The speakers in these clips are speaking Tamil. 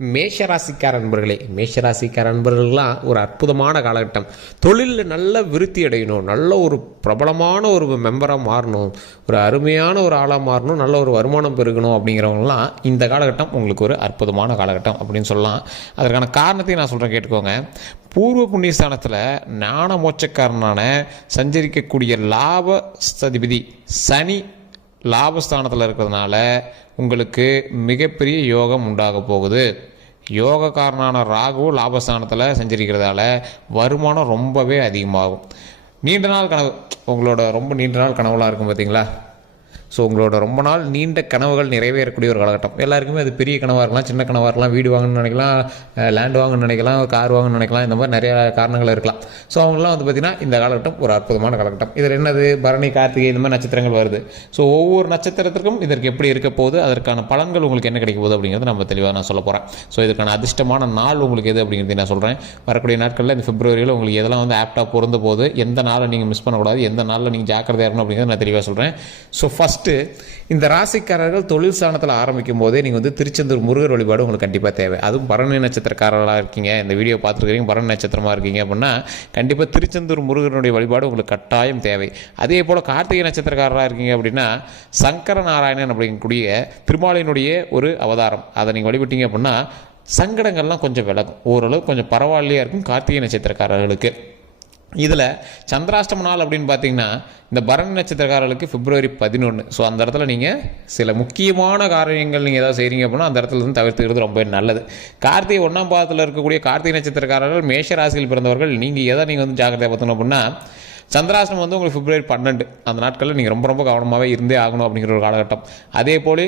மேஷராசிக்கார நண்பர்களே, மேஷராசிக்கார நண்பர்கள்லாம் ஒரு அற்புதமான காலகட்டம். தொழிலில் நல்ல விருத்தி அடையணும், நல்ல ஒரு பிரபலமான ஒரு மெம்பராக மாறணும், ஒரு அருமையான ஒரு ஆளாக மாறணும், நல்ல ஒரு வருமானம் பெருகணும் அப்படிங்கிறவங்களாம் இந்த காலகட்டம் உங்களுக்கு ஒரு அற்புதமான காலகட்டம் அப்படின்னு சொல்லலாம். அதற்கான காரணத்தையும் நான் சொல்கிறேன், கேட்டுக்கோங்க. பூர்வ புண்ணியஸ்தானத்தில் ஞான மோட்சக்காரனான சஞ்சரிக்கக்கூடிய லாப சதிபதி சனி லாபஸ்தானத்தில் இருக்கிறதுனால உங்களுக்கு மிகப்பெரிய யோகம் உண்டாக போகுது. யோகக்காரனான ராகு லாபஸ்தானத்தில் சஞ்சரிக்கிறதால வருமானம் ரொம்பவே அதிகமாகும். நீண்ட நாள் கனவு, உங்களோட ரொம்ப நீண்ட நாள் கனவுலாம் இருக்கும் பார்த்தீங்களா? ஸோ உங்களோட ரொம்ப நாள் நீண்ட கனவுகள் நிறைவேறக்கூடிய ஒரு காலகட்டம். எல்லாருக்குமே அது பெரிய கனவாக இருக்கலாம், சின்ன கனவாக இருக்கலாம், வீடு வாங்கணும்னு நினைக்கலாம், லேண்ட் வாங்கணும்னு நினைக்கலாம், கார் வாங்கணும்னு நினைக்கலாம், இந்த மாதிரி நிறைய காரணங்கள் இருக்கலாம். ஸோ அவங்களாம் வந்து பார்த்திங்கன்னா இந்த காலகட்டம் ஒரு அற்புதமான காலகட்டம். இதில் என்னது, பரணி, கார்த்திகை இந்த மாதிரி நட்சத்திரங்கள் வருது. ஸோ ஒவ்வொரு நட்சத்திரத்திற்கும் இதற்கு எப்படி இருக்க போகுது, அதற்கான பலன்கள் உங்களுக்கு என்ன கிடைக்க போகுது அப்படிங்கிறது நம்ம தெளிவாக நான் சொல்ல போகிறேன். ஸோ இதுக்கான அதிர்ஷ்டமான நாள் உங்களுக்கு எது அப்படிங்கிறது நான் சொல்கிறேன். வரக்கூடிய நாட்களில் இந்த பிப்ரவரியில் உங்களுக்கு எதெல்லாம் வந்து ஆப்டாக பொருந்த போது, எந்த நாளில் நீங்கள் மிஸ் பண்ணக்கூடாது, எந்த நாளில் நீங்கள் ஜாக்கிரதையாக இருக்கணும் அப்படிங்கிறத நான் தெளிவாக சொல்கிறேன். ஸோ ஃபஸ்ட்டு, இந்த ராசிக்காரர்கள் தொழில் ஸ்தானத்தில் ஆரம்பிக்கும் போதே நீங்கள் வந்து திருச்செந்தூர் முருகர் வழிபாடு உங்களுக்கு கண்டிப்பாக தேவை. அதுவும் பரணி நட்சத்திரக்காரர்களாக இருக்கீங்க, இந்த வீடியோ பார்த்துருக்கீங்க, பரணி நட்சத்திரமாக இருக்கீங்க அப்படின்னா கண்டிப்பாக திருச்செந்தூர் முருகனுடைய வழிபாடு உங்களுக்கு கட்டாயம் தேவை. அதே போல் கார்த்திகை நட்சத்திரக்காரராக இருக்கீங்க அப்படின்னா சங்கர நாராயணன் அப்படிங்கக்கூடிய திருமாலினுடைய ஒரு அவதாரம், அதை நீங்கள் வழிபட்டீங்க அப்படின்னா சங்கடங்கள்லாம் கொஞ்சம் விலகும், ஓரளவு கொஞ்சம் பரவாயில்லையாக இருக்கும் கார்த்திகை நட்சத்திரக்காரர்களுக்கு. இதில் சந்திராஷ்டம நாள் அப்படின்னு பார்த்தீங்கன்னா இந்த பரணி நட்சத்திரக்காரர்களுக்கு பிப்ரவரி 11. ஸோ அந்த இடத்துல நீங்கள் சில முக்கியமான காரியங்கள் நீங்கள் ஏதாவது செய்கிறீங்க அப்படின்னா அந்த இடத்துல இருந்து தவிர்த்துக்கிறது ரொம்ப நல்லது. கார்த்திகை 1ஆம் பாதத்தில் இருக்கக்கூடிய கார்த்திகை நட்சத்திரக்காரர்கள் மேஷ ராசியில் பிறந்தவர்கள் நீங்கள் வந்து ஜாக்கிரதையாக பார்த்தணும் அப்படின்னா சந்திராஷ்டமம் வந்து உங்களுக்கு பிப்ரவரி 12. அந்த நாட்களில் நீங்கள் ரொம்ப கவனமாகவே இருந்தே ஆகணும் அப்படிங்கிற ஒரு காலகட்டம். அதே போல்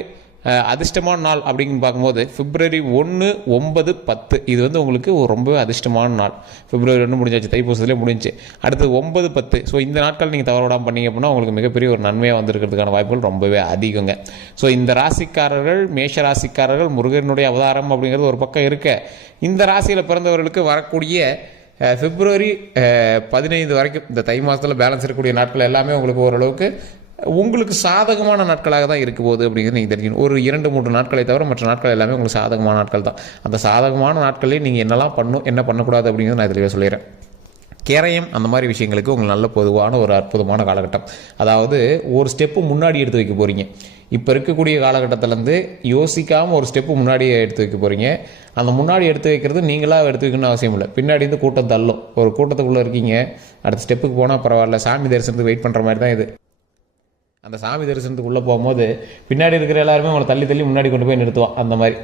அதிர்ஷ்டமான நாள் அப்படின்னு பார்க்கும்போது பிப்ரவரி 1, 9, 10 இது வந்து உங்களுக்கு ஒரு ரொம்ப அதிர்ஷ்டமான நாள். பிப்ரவரி 1 முடிஞ்சாச்சு, தைப்பூசத்துலேயே முடிஞ்சு. அடுத்து 9, 10. ஸோ இந்த நாட்கள் நீங்கள் தவறவிடாமல் பண்ணீங்க அப்படின்னா உங்களுக்கு மிகப்பெரிய ஒரு நன்மையாக வந்திருக்கிறதுக்கான வாய்ப்புகள் ரொம்பவே அதிகங்க. ஸோ இந்த ராசிக்காரர்கள், மேஷ ராசிக்காரர்கள், முருகனுடைய அவதாரம் அப்படிங்கிறது ஒரு பக்கம் இருக்க, இந்த ராசியில் பிறந்தவர்களுக்கு வரக்கூடிய பிப்ரவரி 15 வரைக்கும் இந்த தை மாதத்தில் பேலன்ஸ் இருக்கக்கூடிய நாட்கள் எல்லாமே உங்களுக்கு ஓரளவுக்கு உங்களுக்கு சாதகமான நாட்களாக தான் இருக்க போகுது அப்படிங்கிறது நீங்கள் தெரிஞ்சுக்கணும். ஒரு 2-3 நாட்களை தவிர மற்ற நாட்கள் எல்லாமே உங்களுக்கு சாதகமான நாட்கள் தான். அந்த சாதகமான நாட்கள்லேயே நீங்கள் என்னெல்லாம் பண்ணணும், என்ன பண்ணக்கூடாது அப்படிங்கிறது நான் தெளிவாக சொல்லிடுறேன். கேரயம் அந்த மாதிரி விஷயங்களுக்கு உங்களுக்கு நல்ல பொதுவான ஒரு அற்புதமான காலகட்டம். அதாவது ஒரு ஸ்டெப்பு முன்னாடி எடுத்து வைக்க போகிறீங்க. இப்போ இருக்கக்கூடிய காலகட்டத்திலேருந்து யோசிக்காமல் ஒரு ஸ்டெப்பு முன்னாடியே எடுத்து வைக்க போகிறீங்க. அந்த முன்னாடி எடுத்து வைக்கிறது நீங்களாக எடுத்து வைக்கணும்னு அவசியம் இல்லை. பின்னாடி இருந்து கூட்டம் தள்ளும். ஒரு கூட்டத்துக்குள்ளே இருக்கீங்க, அடுத்த ஸ்டெப்புக்கு போனால் பரவாயில்ல, சாமி தரிசனத்துக்கு வெயிட் பண்ணுற மாதிரி தான் இது. அந்த சாமி தரிசனத்துக்குள்ளே போகும்போது பின்னாடி இருக்கிற எல்லாருமே உங்களை தள்ளி முன்னாடி கொண்டு போய் நிறுத்துவான். அந்த மாதிரி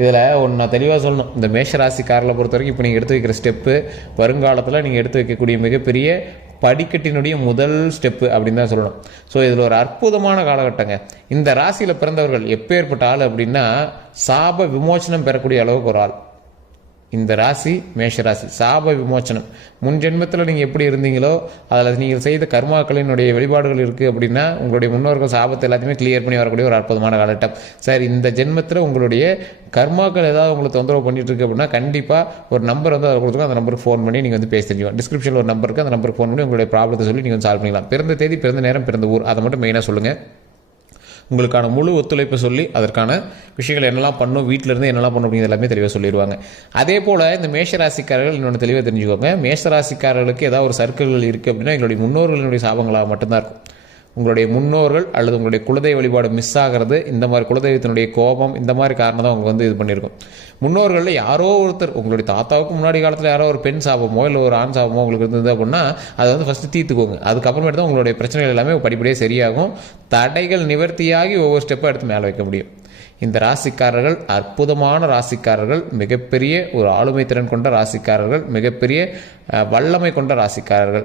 இதில் ஒன்று நான் தெளிவாக சொல்லணும், இந்த மேஷராசிக்காரர்களை பொறுத்த வரைக்கும் இப்போ நீங்கள் எடுத்து வைக்கிற ஸ்டெப்பு வருங்காலத்தில் நீங்கள் எடுத்து வைக்கக்கூடிய மிகப்பெரிய படிக்கட்டினுடைய முதல் ஸ்டெப்பு அப்படின்னு தான் சொல்லணும். ஸோ இதில் ஒரு அற்புதமான காலகட்டங்க. இந்த ராசியில் பிறந்தவர்கள் எப்பேற்பட்ட ஆள் அப்படின்னா சாப விமோச்சனம் பெறக்கூடிய அளவுக்கு ஒரு ஆள். இந்த ராசி மேஷராசி, சாப விமோச்சனம். முன் ஜென்மத்தில் நீங்கள் எப்படி இருந்தீங்களோ அதில் நீங்கள் செய்த கர்மாக்களினுடைய வெளிப்பாடுகள் இருக்குது அப்படின்னா உங்களுடைய முன்னோர்கள் சாபத்தை எல்லாத்தையுமே கிளியர் பண்ணி வரக்கூடிய ஒரு அற்புதமான காலகட்டம். சார், இந்த ஜென்மத்தில் உங்களுடைய கர்மாக்கள் ஏதாவது உங்களுக்கு தொந்தரவு பண்ணிட்டு இருக்கு அப்படின்னா கண்டிப்பாக ஒரு நம்பர் வந்து அதை கொடுத்துருக்கோம். அந்த நம்பருக்கு ஃபோன் பண்ணி நீங்கள் வந்து பேச தெரியும். டிஸ்கிரிப்ஷனில் ஒரு நம்பருக்கு, அந்த நம்பருக்கு ஃபோன் பண்ணி உங்களுடைய ப்ராப்ளத்தை சொல்லி நீங்கள் வந்து சால்வ் பண்ணிக்கலாம். பிறந்த தேதி, பிறந்த நேரம், பிறந்த ஊர், அதை மட்டும் மெயினாக சொல்லுங்கள். உங்களுக்கான முழு ஒத்துழைப்பை சொல்லி அதற்கான விஷயங்கள் என்னெல்லாம் பண்ணும், வீட்டிலேருந்து என்னெல்லாம் பண்ணும் அப்படிங்கிறது எல்லாமே தெளிவாக சொல்லிடுவாங்க. அதே போல் இந்த மேஷராசிக்காரர்கள் இன்னொன்று தெளிவாக தெரிஞ்சுக்கோங்க. மேஷராசிக்காரர்களுக்கு ஏதாவது ஒரு சர்க்கிள்கள் இருக்குது அப்படின்னா எங்களுடைய முன்னோர்களுடைய சாபங்களாக மட்டும்தான் இருக்கும். உங்களுடைய முன்னோர்கள் அல்லது உங்களுடைய குலதெய்வ வழிபாடு மிஸ் ஆகிறது, இந்த மாதிரி குலதெய்வத்தினுடைய கோபம், இந்த மாதிரி காரணம் தான் அவங்க வந்து இது பண்ணியிருக்கும். முன்னோர்களில் யாரோ ஒருத்தர், உங்களுடைய தாத்தாவுக்கு முன்னாடி காலத்தில் யாரோ ஒரு பெண் சாபமோ இல்லை ஒரு ஆண் சாபமோ உங்களுக்கு இருந்தது அப்படின்னா அதை வந்து ஃபஸ்ட்டு தீர்த்துக்கோங்க. அதுக்கப்புறமேட்டு தான் உங்களுடைய பிரச்சனைகள் எல்லாமே படிப்படியாக சரியாகும். தடைகள் நிவர்த்தியாகி ஒவ்வொரு ஸ்டெப்பாக எடுத்து மேலே வைக்க முடியும். இந்த ராசிக்காரர்கள் அற்புதமான ராசிக்காரர்கள், மிகப்பெரிய ஒரு ஆளுமை திறன் கொண்ட ராசிக்காரர்கள், மிகப்பெரிய வல்லமை கொண்ட ராசிக்காரர்கள்.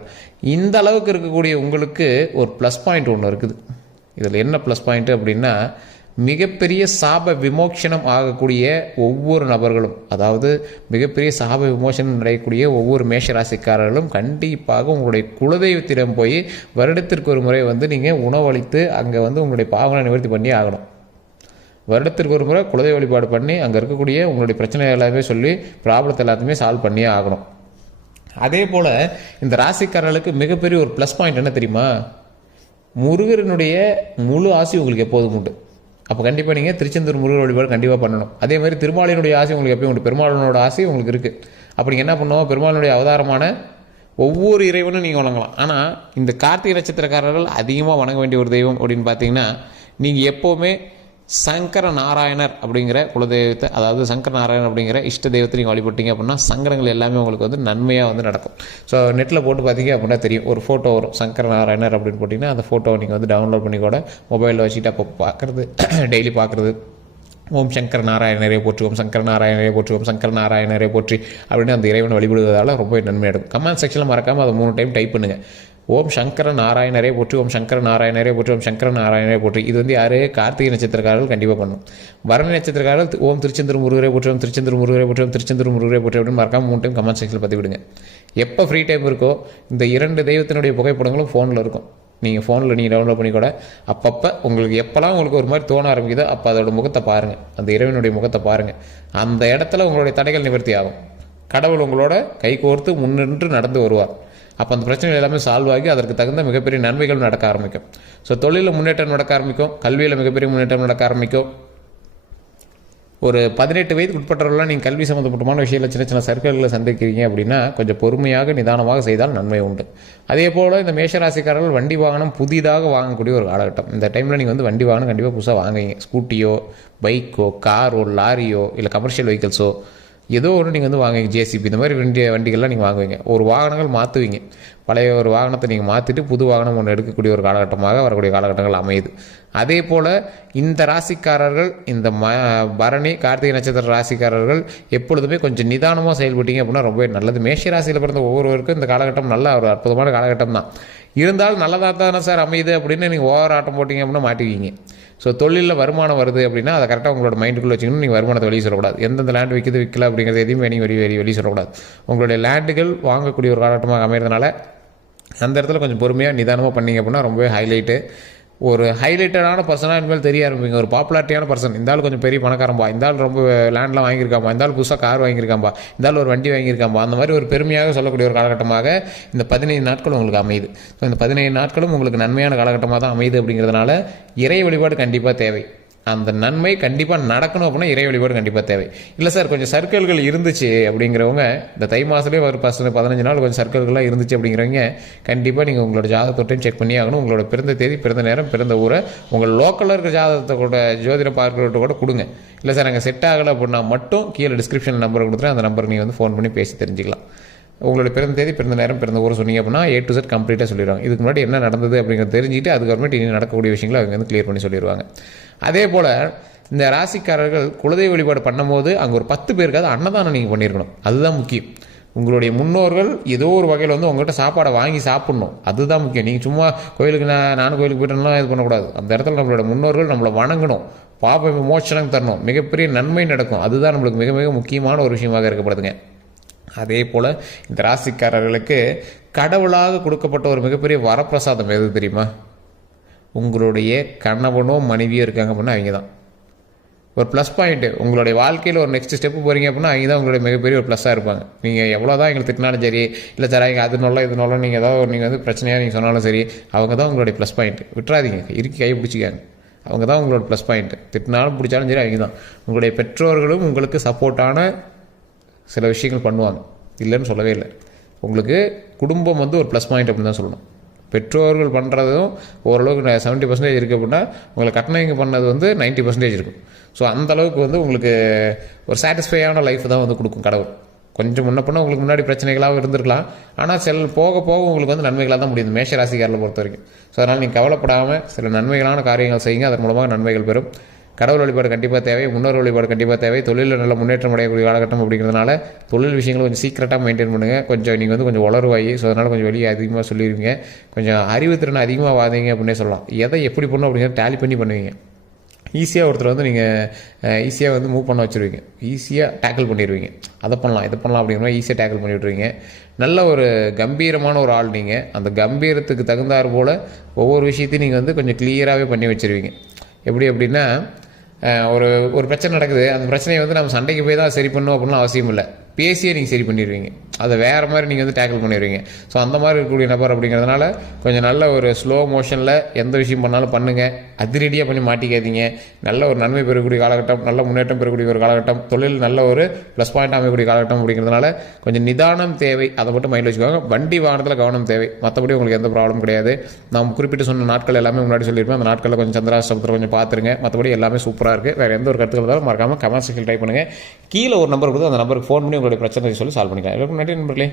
இந்த அளவுக்கு இருக்கக்கூடிய உங்களுக்கு ஒரு ப்ளஸ் பாயிண்ட் ஒன்று இருக்குது. இதில் என்ன ப்ளஸ் பாயிண்ட்டு அப்படின்னா மிகப்பெரிய சாப விமோச்சனம் ஆகக்கூடிய ஒவ்வொரு நபர்களும், அதாவது மிகப்பெரிய சாப விமோசனம் நடக்கக்கூடிய ஒவ்வொரு மேஷராசிக்காரர்களும் கண்டிப்பாக உங்களுடைய குலதெய்வத்திடம் போய் வருடத்திற்கு ஒரு முறை வந்து நீங்கள் உணவளித்து அங்கே வந்து உங்களுடைய பாவனை நிவர்த்தி பண்ணி ஆகணும். வருடத்திற்கு ஒரு முறை குலதெய்வ வழிபாடு பண்ணி அங்கே இருக்கக்கூடிய உங்களுடைய பிரச்சனை எல்லாமே சொல்லி ப்ராப்ளத்தை எல்லாத்தையுமே சால்வ் பண்ணியே ஆகணும். அதே போல் இந்த ராசிக்காரர்களுக்கு மிகப்பெரிய ஒரு ப்ளஸ் பாயிண்ட் என்ன தெரியுமா? முருகனுடைய முழு ஆசி உங்களுக்கு எப்போதும் உண்டு. அப்போ கண்டிப்பாக நீங்கள் திருச்செந்தூர் முருகர் வழிபாடு கண்டிப்பாக பண்ணணும். அதே மாதிரி திருமாலினுடைய ஆசை உங்களுக்கு எப்பயும் உண்டு, பெருமாளனோட ஆசை உங்களுக்கு இருக்குது. அப்படி என்ன பண்ணுவோம், பெருமாளுடைய அவதாரமான ஒவ்வொரு இறைவனும் நீங்கள் வணங்கலாம். ஆனால் இந்த கார்த்திகை நட்சத்திரக்காரர்கள் அதிகமாக வணங்க வேண்டிய ஒரு தெய்வம் அப்படின்னு பார்த்தீங்கன்னா, நீங்கள் எப்போவுமே சங்கர நாராயணர் அப்படிங்கிற குலதெய்வத்தை, அதாவது சங்கர நாராயணர் அப்படிங்கிற இஷ்ட தெய்வத்தை நீங்கள் வழிபட்டீங்க அப்படின்னா சங்கடங்கள் எல்லாமே உங்களுக்கு வந்து நன்மையாக வந்து நடக்கும். ஸோ நெட்டில் போட்டு பார்த்தீங்க அப்படின்னா தெரியும், ஒரு ஃபோட்டோ வரும் சங்கர நாராயணர் அப்படின்னு போட்டிங்கன்னா அந்த ஃபோட்டோவை நீங்கள் வந்து டவுன்லோட் பண்ணி கூட மொபைலில் வச்சுட்டு அப்போ பார்க்குறது, டெய்லி பார்க்குறது. ஓம் சங்கர நாராயணரே போற்றி, ஓம் சங்கர நாராயணரே போற்றி, ஓம் சங்கர நாராயணரே போற்றி அப்படின்னு அந்த இறைவனை வழிபடுவதால் ரொம்ப நன்மை எடுக்கும். கமெண்ட் செக்ஷனில் மறக்காமல் அதை 3 டைம் டைப் பண்ணுங்கள். ஓம் சங்கர நாராயணரே போற்றி, ஓம் சங்கர நாராயணரே போற்றி, ஓம் சங்கர நாராயணரே போற்றி. இது வந்து யார், கார்த்திகை நட்சத்திரக்காரர்கள் கண்டிப்பாக பண்ணும். பரணி நட்சத்திரக்காரர்கள் ஓம் திருச்செந்தூர் முருகரே போற்றி, ஓம் திருச்செந்தூர் முருகரே போற்றி, ஓம் திருச்செந்தூர் முருகரே போற்றி அப்படின்னு மறக்காமல் 3 டைம் கமெண்ட் செக்ஷனில் பற்றி விடுங்க. எப்போ ஃப்ரீ டைம் இருக்கோ இந்த 2 தெய்வத்தினுடைய புகைப்படங்களும் ஃபோனில் இருக்கும். நீங்கள் ஃபோனில் நீங்கள் டவுன்லோட் பண்ணி கூட அப்பப்போ உங்களுக்கு எப்போல்லாம் உங்களுக்கு ஒரு மாதிரி தோண ஆரம்பிக்குதோ அப்போ அதோட முகத்தை பாருங்கள், அந்த இறைவனுடைய முகத்தை பாருங்கள். அந்த இடத்துல உங்களுடைய தடைகள் நிவர்த்தி ஆகும். கடவுள் உங்களோட கை கோர்த்து முன்னின்று நடந்து வருவார். அப்போ அந்த பிரச்சனைகள் எல்லாமே சால்வ் ஆகி அதற்கு தகுந்த மிகப்பெரிய நன்மைகள் நடக்க ஆரம்பிக்கும். ஸோ தொழிலில் முன்னேற்றம் நடக்க ஆரம்பிக்கும், கல்வியில் மிகப்பெரிய முன்னேற்றம் நடக்க ஆரம்பிக்கும். ஒரு 18 வயதுக்கு உட்பட்டவர்களாம் நீங்கள் கல்வி சம்மந்தப்பட்டமான விஷயத்தில் சின்ன சின்ன சர்க்கிள்களை சந்திக்கிறீங்க அப்படின்னா கொஞ்சம் பொறுமையாக நிதானமாக செய்தால் நன்மை உண்டு. அதே போல் இந்த மேஷராசிக்காரர்கள் வண்டி வாகனம் புதிதாக வாங்கக்கூடிய ஒரு காலகட்டம். இந்த டைமில் நீங்கள் வந்து வண்டி வாகனம் கண்டிப்பாக புதுசாக வாங்குவீங்க. ஸ்கூட்டியோ, பைக்கோ, காரோ, லாரியோ, இல்லை கமர்ஷியல் வெஹிக்கிள்ஸோ ஏதோ ஒன்று நீங்கள் வந்து வாங்குவீங்க. ஜேசிபி இந்த மாதிரி வண்டிகள்லாம் நீங்கள் வாங்குவீங்க. ஒரு வாகனங்கள் மாற்றுவீங்க. பழைய ஒரு வாகனத்தை நீங்கள் மாற்றிட்டு புது வாகனம் ஒன்று எடுக்கக்கூடிய ஒரு காலகட்டமாக வரக்கூடிய காலகட்டங்கள் அமையுது. அதே போல் இந்த ராசிக்காரர்கள், இந்த பரணி கார்த்திகை நட்சத்திர ராசிக்காரர்கள் எப்பொழுதுமே கொஞ்சம் நிதானமாக செயல்பட்டீங்க அப்படின்னா ரொம்ப நல்லது. மேஷ ராசியில் பிறந்த ஒவ்வொருவருக்கும் இந்த காலகட்டம் நல்ல ஒரு அற்புதமான காலகட்டம் தான். இருந்தாலும் நல்லதாக தானே சார் அமையுது அப்படின்னு நீங்கள் ஓவர் ஆட்டம் போட்டிங்க அப்படின்னா மாட்டிக்குவீங்க. ஸோ தொழிலில் வருமானம் வருது அப்படின்னா அதை கரெக்டாக உங்களோட மைண்டுக்குள்ளே வச்சுக்கணும். நீங்கள் வருமானத்தை வெளியே சொல்லக்கூடாது. எந்தெந்த லேண்ட் விற்கல அப்படிங்கிறது எதையும் வெளியே சொல்லக்கூடாது. உங்களுடைய லேண்டுகள் வாங்கக்கூடிய ஒரு காலகட்டமாக அமைகிறதுனால அந்த இடத்துல கொஞ்சம் பொறுமையாக நிதானமாக பண்ணிங்க அப்படின்னா ரொம்பவே ஹைலைட்டு. ஒரு ஹைலைட்டடான பர்சனாக இனிமேல் தெரிய ஆரம்பிங்க. ஒரு பாப்புலாரிட்டியான பர்சன். இந்த ஆள் கொஞ்சம் பெரிய பணக்காரம்பா, இந்த ஆள் ரொம்ப லேண்ட்லாம் வாங்கியிருக்காம்பா, இந்த ஆள் புதுசாக கார் வாங்கியிருக்காம்பா, இந்த ஆள் ஒரு வண்டி வாங்கியிருக்காம்பா, அந்த மாதிரி ஒரு பெருமையாக சொல்லக்கூடிய ஒரு காலகட்டமாக இந்த 15 நாட்கள் உங்களுக்கு அமையுது. ஸோ இந்த 15 நாட்களும் உங்களுக்கு நன்மையான காலகட்டமாக தான் அமையுது. அப்படிங்கிறதுனால இறை வழிபாடு கண்டிப்பாக தேவை. அந்த நன்மை கண்டிப்பாக நடக்கணும் அப்படின்னா இறை வழிபாடு கண்டிப்பாக தேவை. இல்லை சார் கொஞ்சம் சர்க்கிள்கள் இருந்துச்சு அப்படிங்கிறவங்க இந்த தை மாதத்துலேயே ஒரு 15 நாள் கொஞ்சம் சர்க்கிள்கள்லாம் இருந்துச்சு அப்படிங்கிறவங்க கண்டிப்பாக நீங்கள் உங்களோட ஜாதகத்தொட்டையும் செக் பண்ணி ஆகணும். உங்களோட பிறந்த தேதி, பிறந்த நேரம், பிறந்த ஊரை உங்கள் லோக்கலில் இருக்கிற ஜாதகத்தை கூட ஜோதிடம் பார்க்கிறவர்கிட்ட கூட கொடுங்க. இல்லை சார் அங்கே செட் ஆகலை அப்படின்னா மட்டும் கீழே டிஸ்கிரிப்ஷன் நம்பர் கொடுத்துட்டு அந்த நம்பருக்கு நீங்கள் வந்து ஃபோன் பண்ணி பேசி தெரிஞ்சுக்கலாம். உங்களோட பிறந்த தேதி, பிறந்த நேரம், பிறந்த ஊரை சொன்னீங்க அப்படின்னா A to Z கம்ப்ளீட்டாக சொல்லிடுவாங்க. இதுக்கு முன்னாடி என்ன நடந்தது அப்படிங்கிறத தெரிஞ்சுட்டு அதுக்கப்புறமேட்டு இனி நடக்கக்கூடிய விஷயங்களை அவங்க வந்து கிளியர் பண்ணி சொல்லிடுவாங்க. அதே போல் இந்த ராசிக்காரர்கள் குலதெய்வ வழிபாடு பண்ணும்போது அங்கே ஒரு 10 பேருக்காவது அன்னதானம் நீங்கள் பண்ணியிருக்கணும். அதுதான் முக்கியம். உங்களுடைய முன்னோர்கள் ஏதோ ஒரு வகையில் வந்து உங்கள்கிட்ட சாப்பாடை வாங்கி சாப்பிட்ணும். அதுதான் முக்கியம். நீங்கள் சும்மா கோயிலுக்கு நானும் கோயிலுக்கு போயிட்டோம்னா இது பண்ணக்கூடாது. அந்த இடத்துல நம்மளோட முன்னோர்கள் நம்மளை வணங்கணும், பாப விமோச்சனம் தரணும், மிகப்பெரிய நன்மை நடக்கும். அதுதான் நம்மளுக்கு மிக மிக முக்கியமான ஒரு விஷயமாக இருக்கப்படுதுங்க. அதே போல் இந்த ராசிக்காரர்களுக்கு கடவுளாக கொடுக்கப்பட்ட ஒரு மிகப்பெரிய வரப்பிரசாதம் எது தெரியுமா? உங்களுடைய கணவனோ மனைவியோ இருக்காங்க அப்படின்னா அவங்க தான் ஒரு ப்ளஸ் பாயிண்ட்டு. உங்களுடைய வாழ்க்கையில் ஒரு நெக்ஸ்ட் ஸ்டெப்பு போகிறீங்க அப்படின்னா அவங்க தான் உங்களுடைய மிகப்பெரிய ஒரு ப்ளஸ்ஸாக இருப்பாங்க. நீங்கள் எவ்வளோ தான் எங்களுக்கு திட்டினாலும் சரி, இல்லை சார் அவங்க அது நல்லா இது நல்லா நீங்கள் ஏதாவது நீங்கள் வந்து பிரச்சனையாக நீங்கள் சொன்னாலும் சரி, அவங்க தான் உங்களுடைய ப்ளஸ் பாயிண்ட்டு. விட்டுறாதீங்க, இறுக்கி கை பிடிச்சிக்காங்க. அவங்க தான் உங்களோட ப்ளஸ் பாயிண்ட்டு. திட்டினாலும் பிடிச்சாலும் சரி அவங்க தான். உங்களுடைய பெற்றோர்களும் உங்களுக்கு சப்போர்ட்டான சில விஷயங்கள் பண்ணுவாங்க, இல்லைன்னு சொல்லவே இல்லை. உங்களுக்கு குடும்பம் வந்து ஒரு ப்ளஸ் பாயிண்ட் அப்படின்னு தான் சொல்லணும். பெற்றோர்கள் பண்ணுறதும் ஓரளவுக்கு 70% இருக்குது அப்படின்னா உங்களை கட்டணங்க பண்ணது வந்து 90% இருக்கும். ஸோ அந்தளவுக்கு வந்து உங்களுக்கு ஒரு சாட்டிஸ்ஃபையான லைஃப் தான் வந்து கொடுக்கும் கடவுள். கொஞ்சம் முன்ன பண்ண உங்களுக்கு முன்னாடி பிரச்சனைகளாகவும் இருந்திருக்கலாம், ஆனால் சில போக போக உங்களுக்கு வந்து நன்மைகளாக தான் முடியுது மேஷராசிக்காரர்களை பொறுத்த வரைக்கும். ஸோ அதனால் நீங்கள் கவலைப்படாமல் சில நன்மைகளான காரியங்கள் செய்யுங்க. அதன் மூலமாக நன்மைகள் பெறும். கடவுள் வழிபாடு கண்டிப்பாக தேவை, முன்னோர் வழிபாடு கண்டிப்பாக தேவை. தொழிலில் நல்ல முன்னேற்றம் அடையக்கூடிய காலகட்டம் அப்படிங்கிறதுனால தொழில் விஷயங்களை கொஞ்சம் சீக்கிரட்டாக மெயின்டைன் பண்ணுங்கள். கொஞ்சம் நீங்கள் வந்து கொஞ்சம் உளருவாயி, ஸோ அதனால் கொஞ்சம் வெளியே அதிகமாக சொல்லிடுவீங்க. கொஞ்சம் அறிவுத்திறனை அதிகமாக வாதிங்க அப்படின்னே சொல்லலாம். எதை எப்படி பண்ணணும் அப்படிங்கிறத டேலி பண்ணி பண்ணுவீங்க. ஈஸியாக ஒருத்தர் வந்து நீங்கள் ஈஸியாக வந்து மூவ் பண்ண வச்சுருவீங்க, ஈஸியாக டேக்கிள் பண்ணிடுவீங்க. அதை பண்ணலாம் இதை பண்ணலாம் அப்படிங்கிற மாதிரி ஈஸியாக டேக்கிள் பண்ணி விட்ருவீங்க. நல்ல ஒரு கம்பீரமான ஒரு ஆள் நீங்கள். அந்த கம்பீரத்துக்கு தகுந்தாறு போல் ஒவ்வொரு விஷயத்தையும் நீங்கள் வந்து கொஞ்சம் கிளியராகவே பண்ணி வச்சுருவீங்க. எப்படி அப்படின்னா ஒரு பிரச்சனை நடக்குது, அந்த பிரச்சனையை வந்து நம்ம சண்டைக்கு போய் தான் சரி பண்ணணும் அப்படின்னு அவசியம் இல்லை. பேசியே நீங்கள் சரி பண்ணிடுவீங்க. அதை வேறு மாதிரி நீங்கள் வந்து டேக்கிள் பண்ணிடுவீங்க. ஸோ அந்த மாதிரி இருக்கக்கூடிய நபர் அப்படிங்கிறதுனால கொஞ்சம் நல்ல ஒரு ஸ்லோ மோஷனில் எந்த விஷயம் பண்ணாலும் பண்ணுங்கள். அதிரடியாக பண்ணி மாட்டிக்காதீங்க. நல்ல ஒரு நன்மை பெறக்கூடிய காலகட்டம், நல்ல முன்னேற்றம் பெறக்கூடிய ஒரு காலகட்டம், தொழில் நல்ல ஒரு ப்ளஸ் பாயிண்ட் அமைக்கக்கூடிய காலகட்டம் அப்படிங்கிறதுனால கொஞ்சம் நிதானம் தேவை. அதை மட்டும் மைண்டில் வச்சுக்கோங்க. வண்டி வாகனத்தில் கவனம் தேவை. மற்றபடி உங்களுக்கு எந்த ப்ராப்ளம் கிடையாது. நான் குறிப்பிட்டு சொன்ன நாட்கள் எல்லாமே முன்னாடி சொல்லியிருப்பேன். அந்த நாட்களில் கொஞ்சம் சந்திராஷ்டமத்தில் கொஞ்சம் பார்த்துருங்க. மற்றபடி எல்லாமே சூப்பராக இருக்குது. வேறு எந்த ஒரு கருத்துக்கள் இருந்தாலும் மறக்காமல் கமெண்ட் செக்ஷனில் டைப் பண்ணுங்கள். கீழே ஒரு நம்பர் கொடுத்து அந்த நம்பருக்கு ஃபோன் பண்ணி உங்களுடைய பிரச்சனை சொல்லி சால்வ் பண்ணிக்கலாம். நன்றி நண்பர்களே.